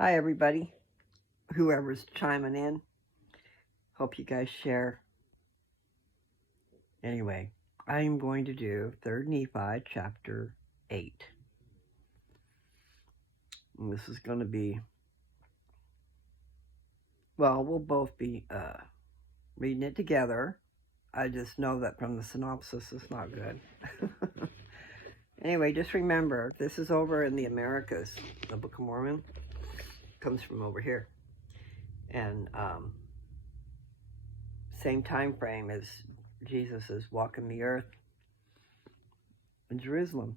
Hi, everybody. Whoever's chiming in. Hope you guys share. Anyway, I'm going to do 3rd Nephi chapter 8. And this is going to be, well, we'll both be reading it together. I just know that from the synopsis it's not good. Anyway, just remember, this is over in the Americas. The Book of Mormon comes from over here. And same time frame as Jesus is walking the earth in Jerusalem.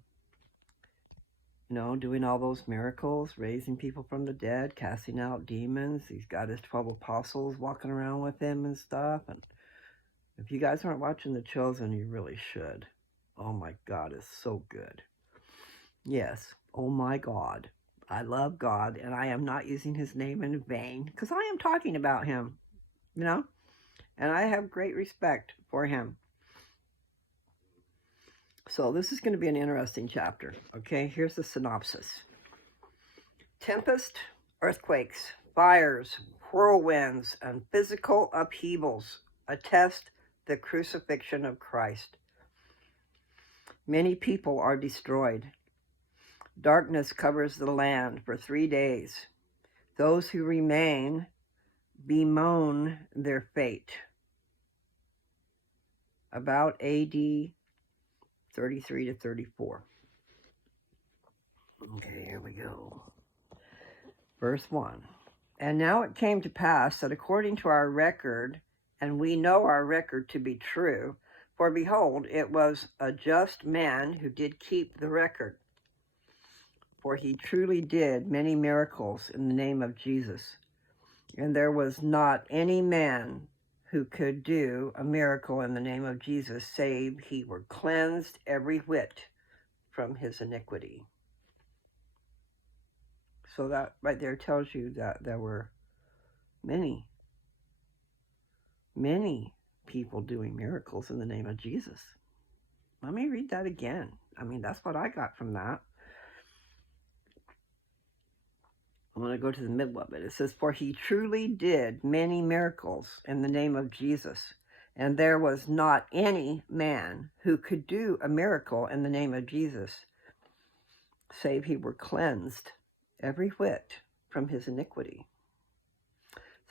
You know, doing all those miracles, raising people from the dead, casting out demons. He's got his 12 apostles walking around with him and stuff. And if you guys aren't watching The Chosen, you really should. Oh my God, it's so good. Yes, oh my God. I love God, and I am not using his name in vain, because I am talking about him, you know? And I have great respect for him. So this is going to be an interesting chapter, okay? Here's the synopsis. Tempest, earthquakes, fires, whirlwinds, and physical upheavals attest the crucifixion of Christ. Many people are destroyed. Darkness covers the land for 3 days. Those who remain bemoan their fate. About AD 33 to 34. Okay, here we go. Verse 1. And now it came to pass that according to our record, and we know our record to be true, for behold, it was a just man who did keep the record. For he truly did many miracles in the name of Jesus. And there was not any man who could do a miracle in the name of Jesus, save he were cleansed every whit from his iniquity. So that right there tells you that there were many people doing miracles in the name of Jesus. Let me read that again. I mean, that's what I got from that. I'm going to go to the middle of it. It says, for he truly did many miracles in the name of Jesus, and there was not any man who could do a miracle in the name of Jesus, save he were cleansed every whit from his iniquity.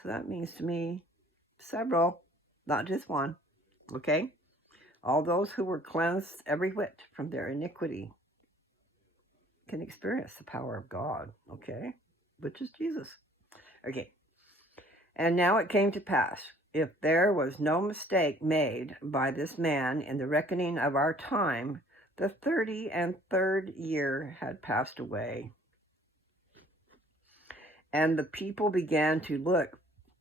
So that means to me several, not just one, okay? All those who were cleansed every whit from their iniquity can experience the power of God, okay? Which is Jesus. Okay. And now it came to pass, if there was no mistake made by this man in the reckoning of our time, the 33rd year had passed away. And the people began to look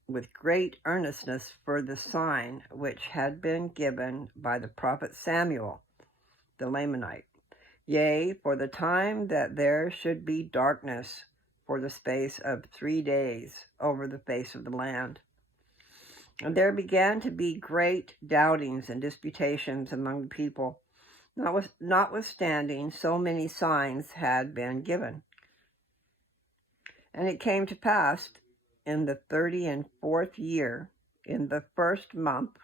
with great earnestness for the sign which had been given by the prophet Samuel, the Lamanite. Yea, for the time that there should be darkness for the space of 3 days over the face of the land. And there began to be great doubtings and disputations among the people, notwithstanding so many signs had been given. And it came to pass in the 34th year, in the 1st month,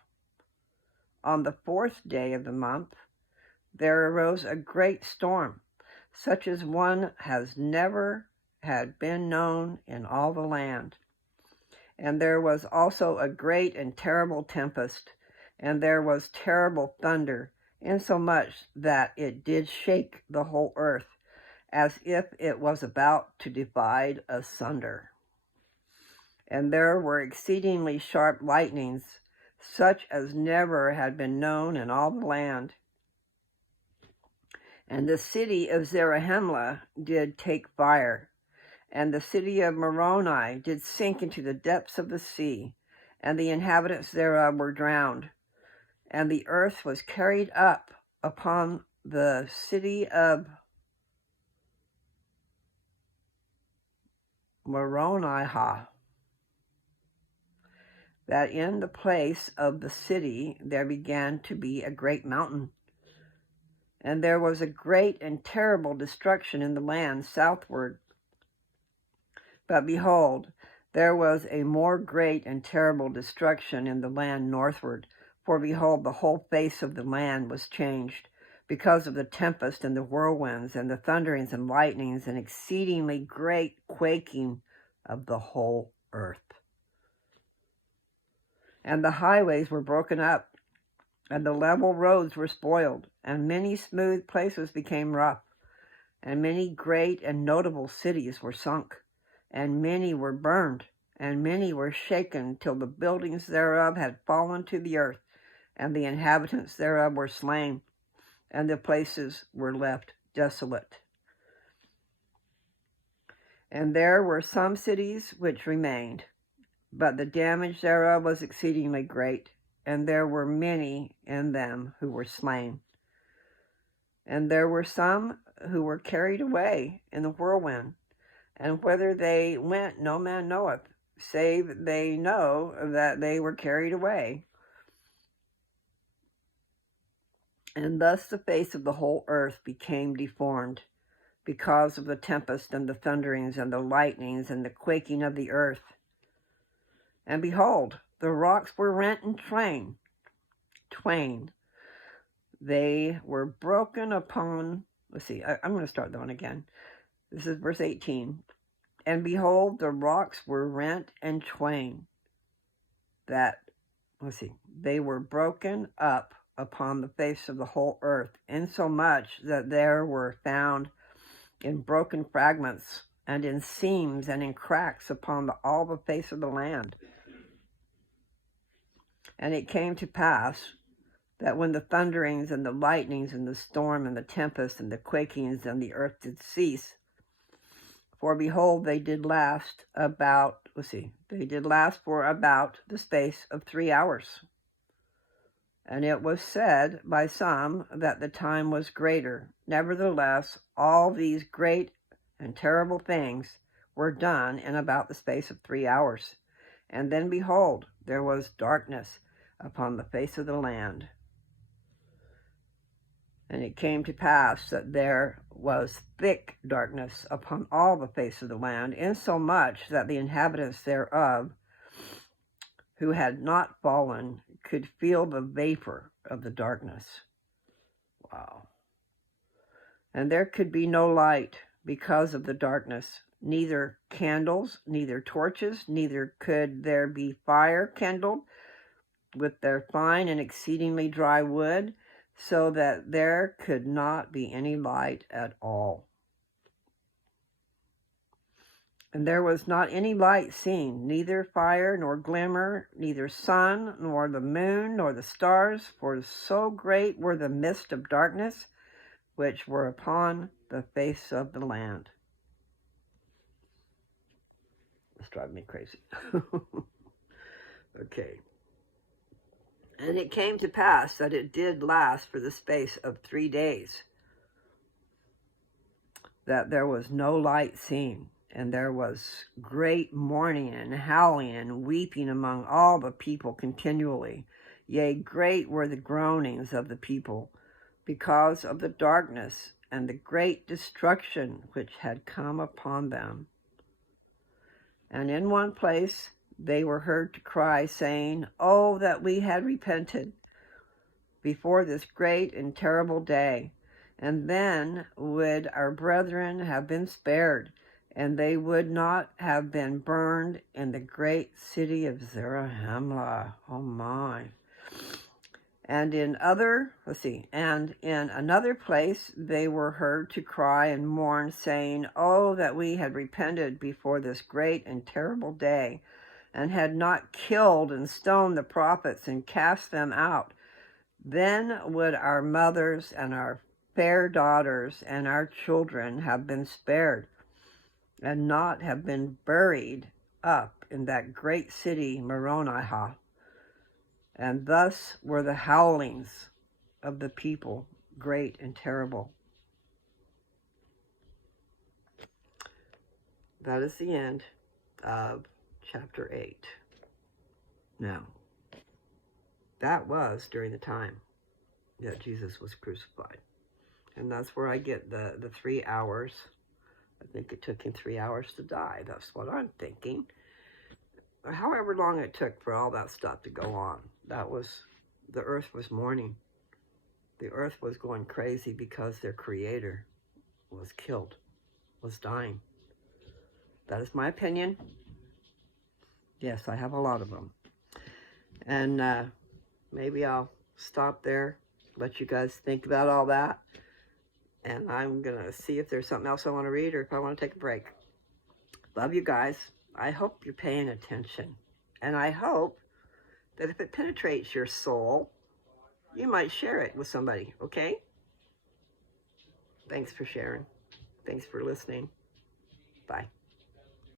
on the 4th day of the month, there arose a great storm, such as one has never had been known in all the land. And there was also a great and terrible tempest, and there was terrible thunder, insomuch that it did shake the whole earth, as if it was about to divide asunder. And there were exceedingly sharp lightnings, such as never had been known in all the land. And the city of Zarahemla did take fire, and the city of Moroni did sink into the depths of the sea, and the inhabitants thereof were drowned. And the earth was carried up upon the city of Moroni, that in the place of the city there began to be a great mountain. And there was a great and terrible destruction in the land southward. But behold, there was a more great and terrible destruction in the land northward. For behold, the whole face of the land was changed, because of the tempest and the whirlwinds and the thunderings and lightnings and exceedingly great quaking of the whole earth. And the highways were broken up, and the level roads were spoiled, and many smooth places became rough, and many great and notable cities were sunk, and many were burned, and many were shaken, till the buildings thereof had fallen to the earth, and the inhabitants thereof were slain, and the places were left desolate. And there were some cities which remained, but the damage thereof was exceedingly great, and there were many in them who were slain. And there were some who were carried away in the whirlwind, and whither they went no man knoweth, save they know that they were carried away. And thus the face of the whole earth became deformed, because of the tempest and the thunderings and the lightnings and the quaking of the earth. And behold, the rocks were rent in twain. They were broken upon, I'm going to start that one again. This is verse 18. And behold, the rocks were rent in twain. They were broken up upon the face of the whole earth, insomuch that there were found in broken fragments, and in seams, and in cracks upon all the face of the land. And it came to pass that when the thunderings and the lightnings and the storm and the tempest and the quakings and the earth did cease, for behold, they did last for about the space of 3 hours. And it was said by some that the time was greater. Nevertheless, all these great and terrible things were done in about the space of 3 hours. And then behold, there was darkness upon the face of the land. And it came to pass that there was thick darkness upon all the face of the land, insomuch that the inhabitants thereof, who had not fallen, could feel the vapor of the darkness. Wow. And there could be no light because of the darkness, neither candles, neither torches, neither could there be fire kindled with their fine and exceedingly dry wood, so that there could not be any light at all. And there was not any light seen, neither fire nor glimmer, neither sun nor the moon nor the stars, for so great were the mist of darkness which were upon the face of the land. It's driving me crazy. Okay. And it came to pass that it did last for the space of 3 days, that there was no light seen, and there was great mourning and howling and weeping among all the people continually. Yea, great were the groanings of the people, because of the darkness and the great destruction which had come upon them. And in one place they were heard to cry, saying, Oh, that we had repented before this great and terrible day, and then would our brethren have been spared, and they would not have been burned in the great city of Zarahemla. Oh my. And in another place they were heard to cry and mourn, saying, Oh, that we had repented before this great and terrible day, and had not killed and stoned the prophets and cast them out. Then would our mothers and our fair daughters and our children have been spared, and not have been buried up in that great city Moronihah. And thus were the howlings of the people great and terrible. That is the end of chapter 8. Now, that was during the time that Jesus was crucified. And that's where I get the 3 hours I think it took him 3 hours to die. That's what I'm thinking. However long it took for all that stuff to go on, the earth was mourning. The earth was going crazy because their creator was killed, was dying. That is my opinion. Yes, I have a lot of them. And maybe I'll stop there, let you guys think about all that. And I'm going to see if there's something else I want to read or if I want to take a break. Love you guys. I hope you're paying attention. And I hope that if it penetrates your soul, you might share it with somebody, okay? Thanks for sharing. Thanks for listening. Bye.